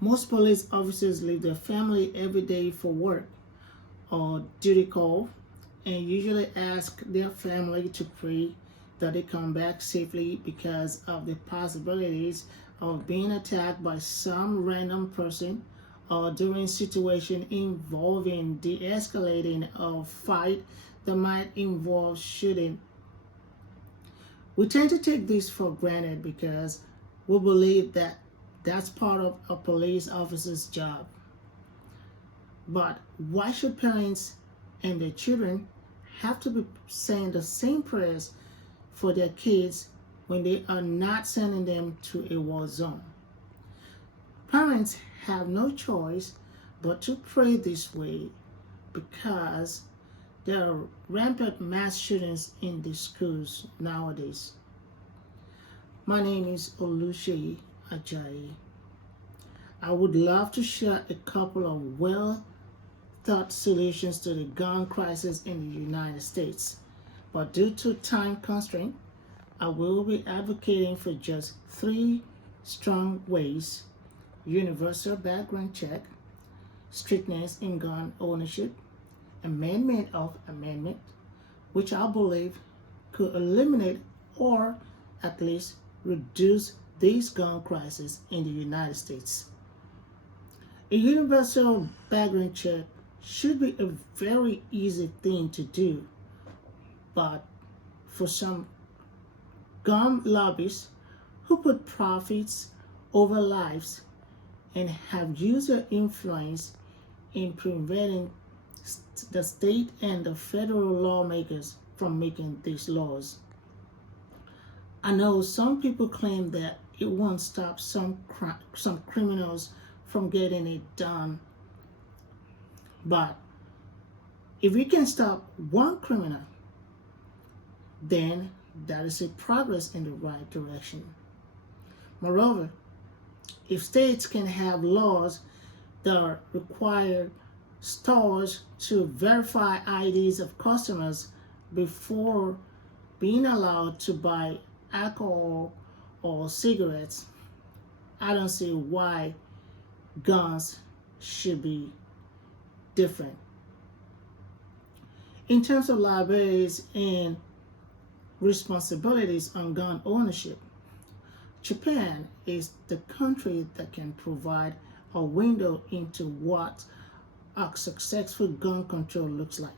Most police officers leave their family every day for work or duty call and usually ask their family to pray that they come back safely because of the possibilities of being attacked by some random person or during situation involving de-escalating of fight that might involve shooting. We tend to take this for granted because we believe that that's part of a police officer's job. But why should parents and their children have to be saying the same prayers for their kids when they are not sending them to a war zone? Parents have no choice but to pray this way because there are rampant mass shootings in the schools nowadays. My name is Oluseyi Ajayi. I would love to share a couple of well thought solutions to the gun crisis in the United States, but due to time constraint, I will be advocating for just three strong ways: universal background check, strictness in gun ownership, amendment of amendment, which I believe could eliminate or at least reduce this gun crisis in the United States. A universal background check should be a very easy thing to do, but for some gun lobbyists who put profits over lives and have user influence in preventing the state and the federal lawmakers from making these laws. I know some people claim that it won't stop some criminals from getting it done, but if we can stop one criminal, then that is a progress in the right direction. Moreover, if states can have laws that require stores to verify IDs of customers before being allowed to buy alcohol or cigarettes, I don't see why guns should be different. In terms of liabilities and responsibilities on gun ownership, Japan is the country that can provide a window into what a successful gun control looks like.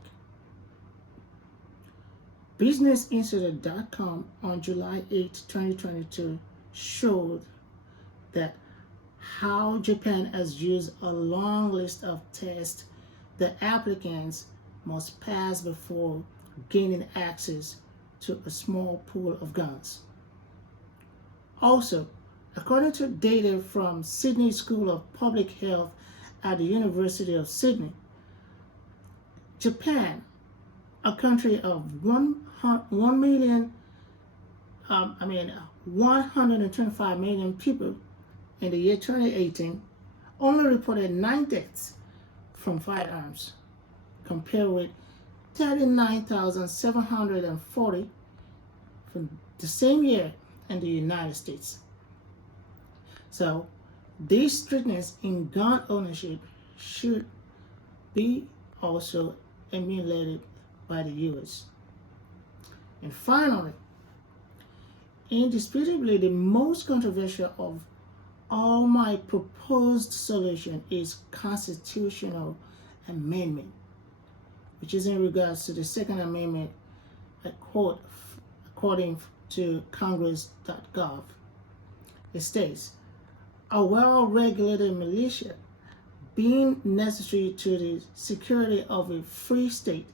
BusinessInsider.com on July 8, 2022 showed that how Japan has used a long list of tests that applicants must pass before gaining access to a small pool of guns. Also, according to data from Sydney School of Public Health at the University of Sydney, Japan, a country of 125 million people in the year 2018, only reported 9 deaths from firearms, compared with 39,740 from the same year in the United States. So, this strictness in gun ownership should be also emulated by the US. And finally, indisputably the most controversial of all my proposed solution is constitutional amendment, which is in regards to the Second Amendment, I quote, according to Congress.gov. It states, a well-regulated militia being necessary to the security of a free state,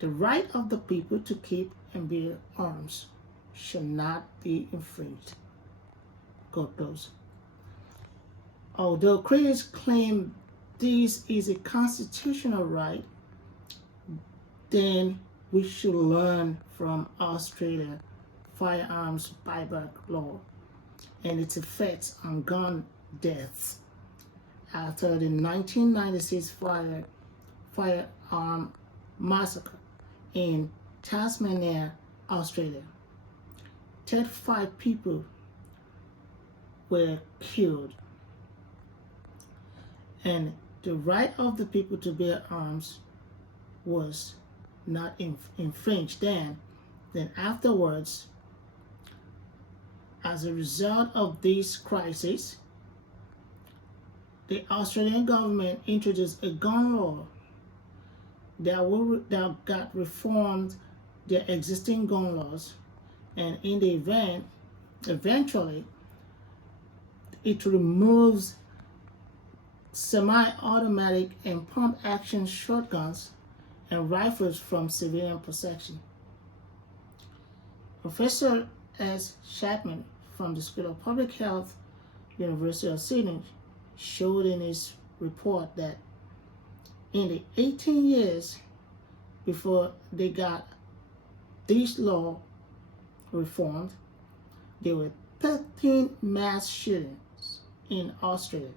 the right of the people to keep and bear arms shall not be infringed. Quote close. Although critics claim this is a constitutional right, then we should learn from Australia firearms buyback law and its effects on gun deaths after the 1996 firearm massacre in Tasmania, Australia. 35 people were killed. And the right of the people to bear arms was not infringed then afterwards, as a result of this crisis, the Australian government introduced a gun law that got reformed their existing gun laws, and in the eventually, it removes semi-automatic and pump-action shotguns and rifles from civilian possession. Professor S. Chapman from the School of Public Health, University of Sydney, showed in his report that in the 18 years before they got this law reformed, there were 13 mass shootings in Australia,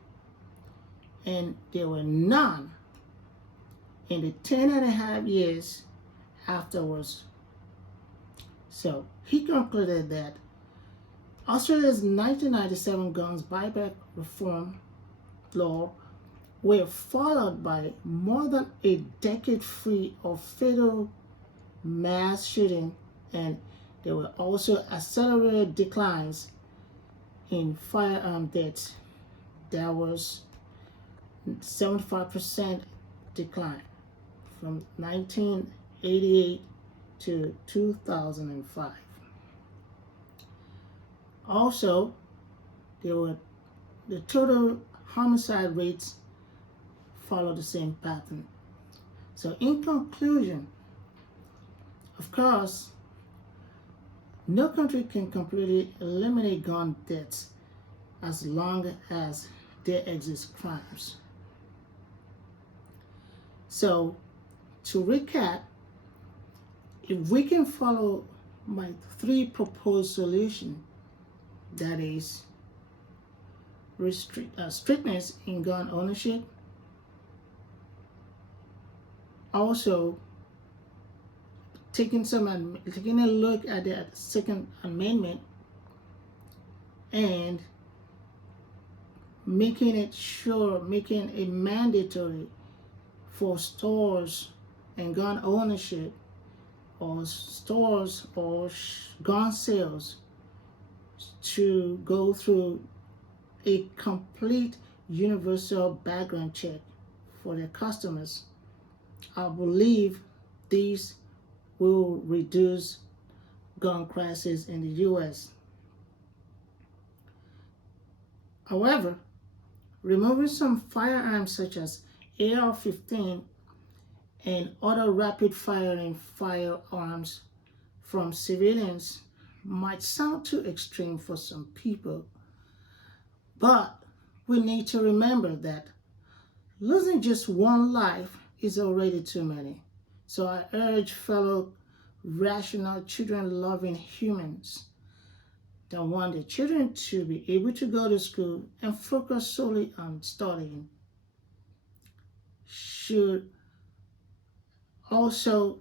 and there were none in the 10 and a half years afterwards. So he concluded that Australia's 1997 guns buyback reform law were followed by more than a decade free of fatal mass shooting, and there were also accelerated declines in firearm deaths. There was 75% decline from 1988 to 2005. Also, the total homicide rates follow the same pattern. So in conclusion, of course, no country can completely eliminate gun deaths as long as there exist crimes. So to recap, if we can follow my 3 proposed solutions, that is strictness in gun ownership, also taking a look at the Second Amendment and making it mandatory for stores and gun ownership, or stores or gun sales, to go through a complete universal background check for their customers. I believe these will reduce gun crisis in the U.S. However, removing some firearms such as AR-15 and other rapid-firing firearms from civilians might sound too extreme for some people, but we need to remember that losing just one life is already too many. So I urge fellow rational, children-loving humans that want their children to be able to go to school and focus solely on studying should also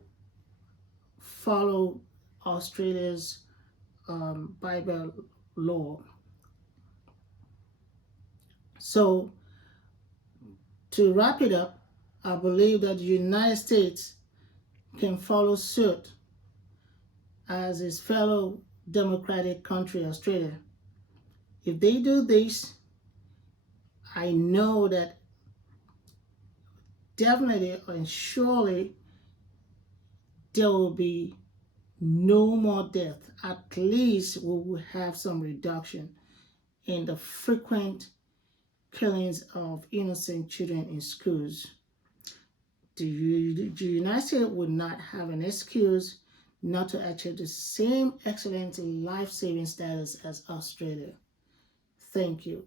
follow Australia's Bible law. So to wrap it up, I believe that the United States can follow suit as its fellow democratic country, Australia. If they do this, I know that definitely and surely there will be no more death. At least we will have some reduction in the frequent killings of innocent children in schools. The United States would not have an excuse not to achieve the same excellent life-saving status as Australia. Thank you.